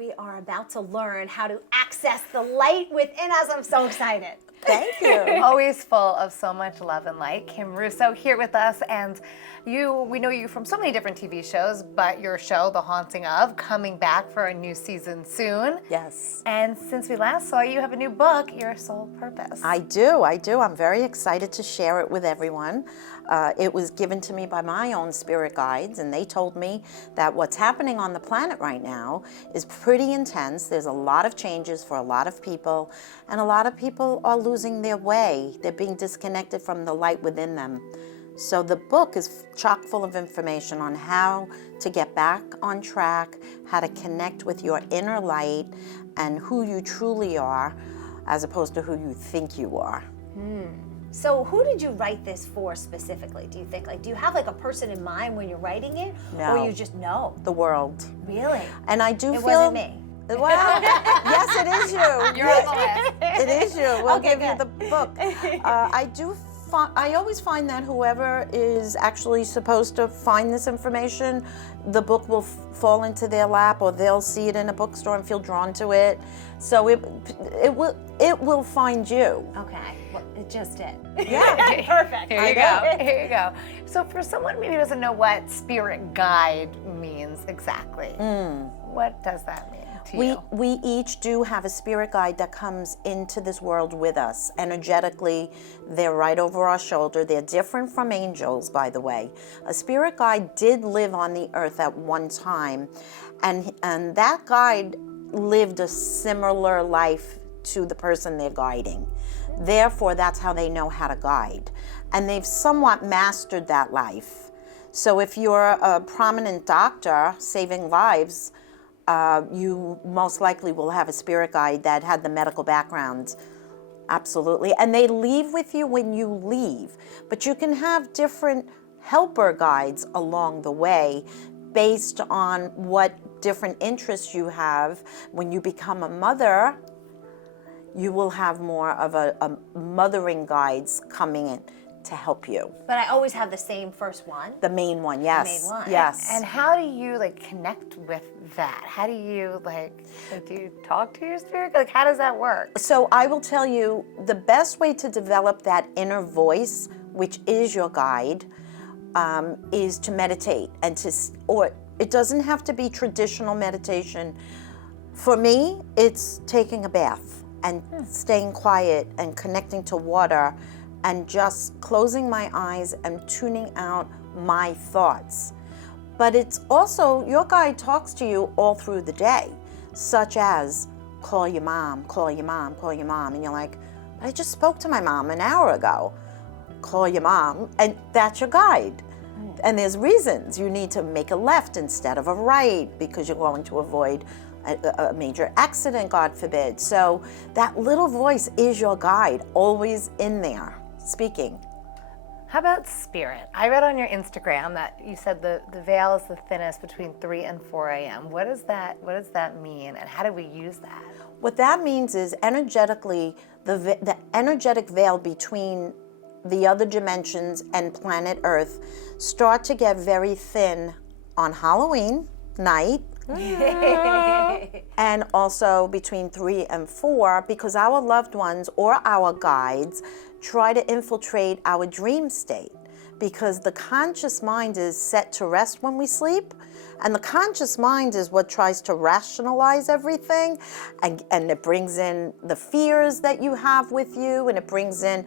we are about to learn how to access the light within us. I'm so excited. Thank you. Always full of so much love and light. Kim Russo here with us, and we know you from so many different TV shows, but your show, The Haunting of, coming back for a new season soon. Yes. And since we last saw you, have a new book, Your Soul Purpose. I do. I'm very excited to share it with everyone. It was given to me by my own spirit guides, and they told me that what's happening on the planet right now is pretty intense. There's a lot of changes for a lot of people, and a lot of people are losing their way. They're being disconnected from the light within them. So the book is chock full of information on how to get back on track, how to connect with your inner light and who you truly are, as opposed to who you think you are. So who did you write this for specifically? Do you think, do you have a person in mind when you're writing it? No. Or you just know? The world. Really? And I do It feel... wasn't me. Well, yes, it is you. You're on the list. It is you. We'll Okay, give you the book. I always find that whoever is actually supposed to find this information, the book will fall into their lap, or they'll see it in a bookstore and feel drawn to it. So it will find you. Okay. Well, it just did. Yeah. Perfect. Here you go. Here you go. So for someone maybe who doesn't know what spirit guide means exactly, what does that mean to you? We each do have a spirit guide that comes into this world with us. Energetically, they're right over our shoulder. They're different from angels, by the way. A spirit guide did live on the earth at one time, and that guide lived a similar life to the person they're guiding. Therefore, that's how they know how to guide. And they've somewhat mastered that life. So if you're a prominent doctor saving lives, you most likely will have a spirit guide that had the medical background. Absolutely. And they leave with you when you leave. But you can have different helper guides along the way based on what different interests you have. When you become a mother, you will have more of a mothering guides coming in to help you. But I always have the same first one. The main one, yes. The main one. Yes. And how do you connect with that? How do you do you talk to your spirit? How does that work? So I will tell you, the best way to develop that inner voice, which is your guide, is to meditate or it doesn't have to be traditional meditation. For me, it's taking a bath and staying quiet and connecting to water and just closing my eyes and tuning out my thoughts. But it's also, your guide talks to you all through the day, such as call your mom, call your mom, call your mom. And you're like, but I just spoke to my mom an hour ago. Call your mom, and that's your guide. And there's reasons. You need to make a left instead of a right because you're going to avoid a major accident, God forbid. So that little voice is your guide, always in there, speaking. How about spirit? I read on your Instagram that you said the veil is the thinnest between 3 and 4 a.m. What does that mean, and how do we use that? What that means is energetically, the energetic veil between the other dimensions and planet Earth start to get very thin on Halloween night. And also between 3 and 4, because our loved ones or our guides try to infiltrate our dream state, because the conscious mind is set to rest when we sleep, and the conscious mind is what tries to rationalize everything, and it brings in the fears that you have with you, and it brings in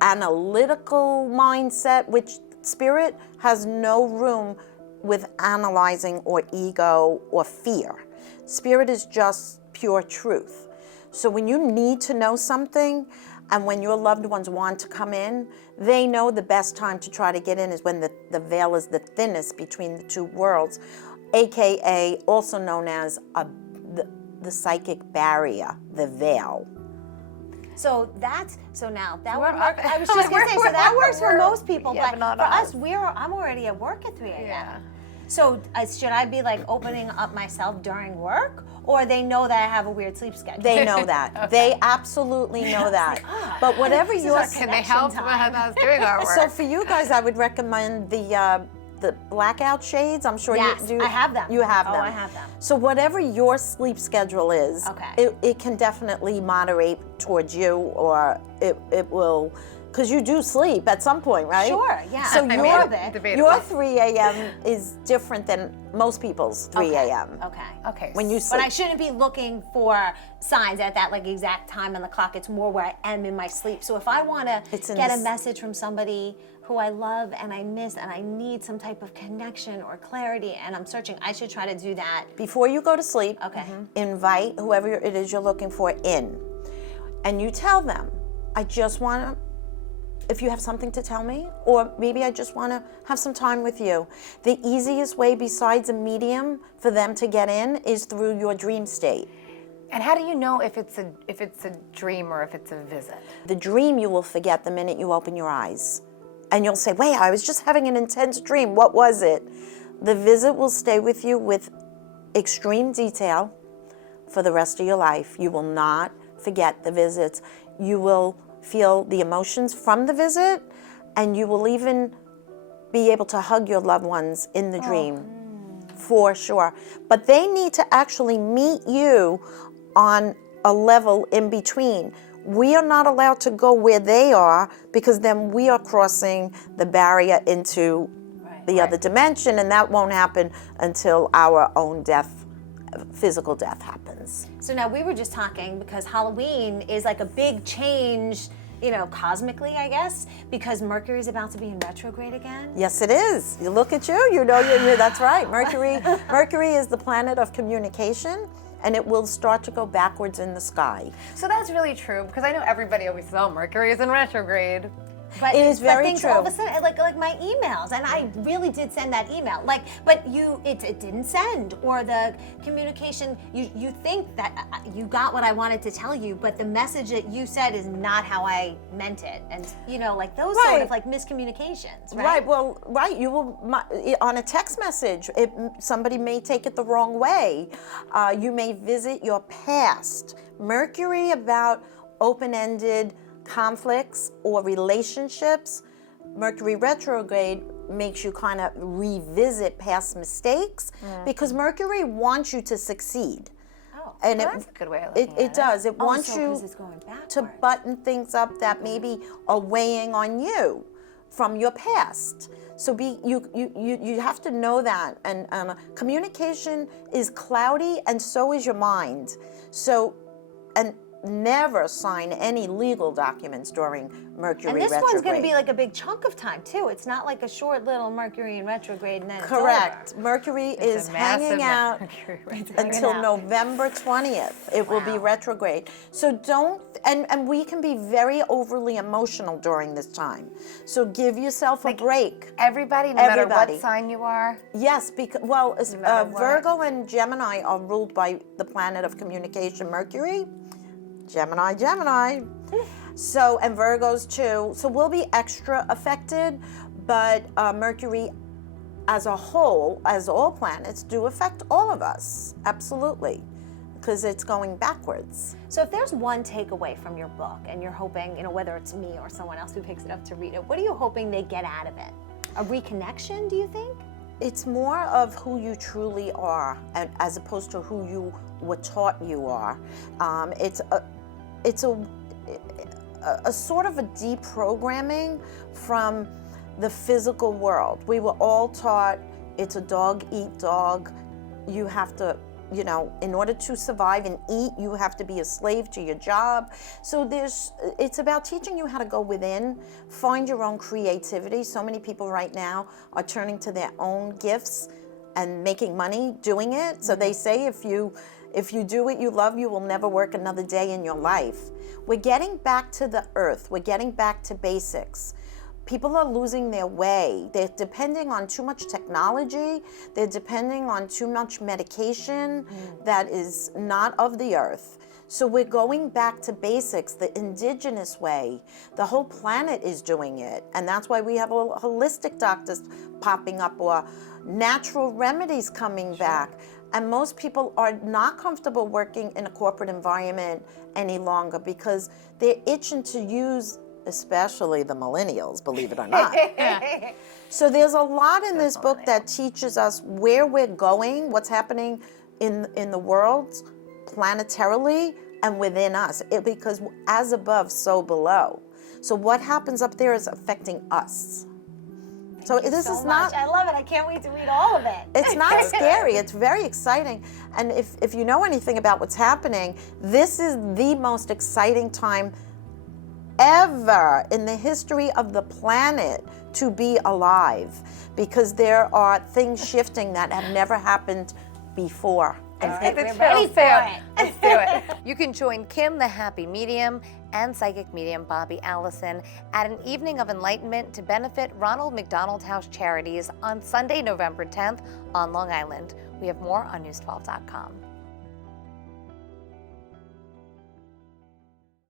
analytical mindset, which spirit has no room with analyzing or ego or fear. Spirit is just pure truth. So when you need to know something, and when your loved ones want to come in, they know the best time to try to get in is when the veil is the thinnest between the two worlds, AKA also known as the psychic barrier, the veil. So now that would work. I was just gonna say, so that works for most people, yeah, but but not for us. us, I'm already at work at 3 a.m. Yeah. So should I be opening up myself during work, or they know that I have a weird sleep schedule? They know that. Okay. They absolutely know that. But whatever your Can they help with us doing our work? So for you guys, I would recommend the blackout shades. I'm sure Yes, you do. I have them. You have Oh, them. I have them. So whatever your sleep schedule is, Okay. it can definitely moderate towards you, or it will, because you do sleep at some point, right? Sure, yeah. So I mean, your, debatable. your 3 a.m. is different than most people's 3 a.m. Okay. Okay. When you But sleep. I shouldn't be looking for signs at that like exact time on the clock. It's more where I am in my sleep. So if I want to It's in get a this- message from somebody who I love and I miss and I need some type of connection or clarity and I'm searching, I should try to do that. Before you go to sleep, Okay. invite whoever it is you're looking for in. And you tell them, I just want to, if you have something to tell me, or maybe I just want to have some time with you. The easiest way besides a medium for them to get in is through your dream state. And how do you know if it's a dream or if it's a visit? The dream you will forget the minute you open your eyes. And you'll say, wait, I was just having an intense dream. What was it? The visit will stay with you with extreme detail for the rest of your life. You will not forget the visits. You will feel the emotions from the visit, and you will even be able to hug your loved ones in the dream, for sure. But they need to actually meet you on a level in between. We are not allowed to go where they are, because then we are crossing the barrier into the other dimension, and that won't happen until our own death, physical death happens. So now we were just talking because Halloween is like a big change, you know, cosmically, I guess, because Mercury is about to be in retrograde again. Yes, it is. You look at you, you know, that's right. Mercury is the planet of communication, and it will start to go backwards in the sky. So that's really true, because I know everybody always says, oh, Mercury is in retrograde. But It is very things true. all of a sudden, like my emails, and I really did send that email. Like, but it didn't send, or the communication. You think that you got what I wanted to tell you, but the message that you said is not how I meant it, and you know, like those sort of like miscommunications, right? Right. Well, right. You will on a text message. Somebody may take it the wrong way. You may visit your past. Mercury about open-ended conflicts or relationships. Mercury retrograde makes you kind of revisit past mistakes, because Mercury wants you to succeed. Oh, And Well, that's a good way of looking at it does. It wants Also, 'cause you it's going to backwards. button things up that maybe are weighing on you from your past. So you have to know that. And communication is cloudy, and so is your mind. So, and never sign any legal documents during Mercury And this retrograde. one's going to be like a big chunk of time too. It's not like a short little Mercury in retrograde and then Correct. it's over. Mercury is a massive hanging out Mercury retrograde. until out. November 20th. It will be Wow. retrograde. So don't, and we can be very overly emotional during this time. So give yourself a break. Everybody, no matter Everybody. what sign you are. Yes, because matter what. Virgo and Gemini are ruled by the planet of communication, Mercury. Gemini. So, and Virgos too. So we'll be extra affected, but Mercury as a whole, as all planets, do affect all of us. Absolutely. Because it's going backwards. So if there's one takeaway from your book and you're hoping, you know, whether it's me or someone else who picks it up to read it, what are you hoping they get out of it? A reconnection, do you think? It's more of who you truly are, and as opposed to who you were taught you are. It's a sort of a deprogramming from the physical world. We were all taught it's a dog eat dog. You have to, you know, in order to survive and eat, you have to be a slave to your job. So it's about teaching you how to go within, find your own creativity. So many people right now are turning to their own gifts and making money doing it. So they say if you do what you love, you will never work another day in your life. We're getting back to the earth. We're getting back to basics. People are losing their way. They're depending on too much technology. They're depending on too much medication that is not of the earth. So we're going back to basics, the indigenous way. The whole planet is doing it. And that's why we have all holistic doctors popping up, or natural remedies coming back. And most people are not comfortable working in a corporate environment any longer because they're itching to use especially the millennials, believe it or not. So there's a lot in this book that teaches us where we're going, what's happening in the world, planetarily, and within us. Because as above, so below. So what happens up there is affecting us. So this is not. I love it. I can't wait to read all of it. It's not scary. It's very exciting. And if you know anything about what's happening, this is the most exciting time ever in the history of the planet to be alive, because there are things shifting that have never happened before. We're ready Let's for it. Let's do it. You can join Kim, the happy medium, and psychic medium Bobby Allison at an evening of enlightenment to benefit Ronald McDonald House Charities on Sunday, November 10th on Long Island. We have more on news12.com.